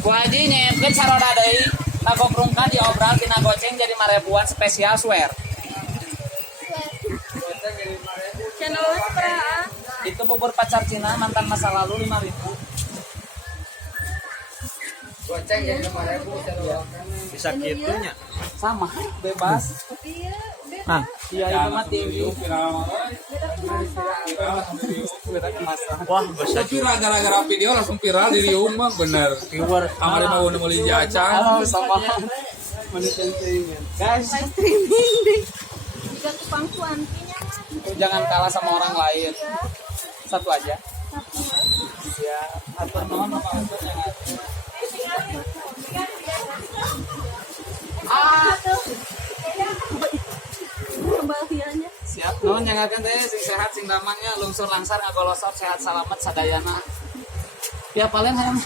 Bu Haji nyepkeun saroda deui. Nagoprungkan diobral tina goceng jadi 5.000-an spesial swear. Channel seperaha. Itu bubur pacar Cina mantan masa lalu 5.000. Goceng jadi 5.000 Bisa gitunya. Sama, bebas. Iya, Nah, Iya itu mah tinggi. Beda kemasan. wah bisa Tapi gara-gara video langsung viral di Riung mah bener. viewer. Kamari mau meuli jacang. Halo sama manusia streaming. Guys, streaming deh. Jika kupangku antinya mah. jangan kalah sama orang lain. Satu aja. Ya, atur nuhun Bapak Ustaz yang ada. Kembaliannya. Siap nuhun nyangakeun teh sing sehat sing damangnya lungsur langsar ngagolosot sehat salamet sadayana. Ya paling hayang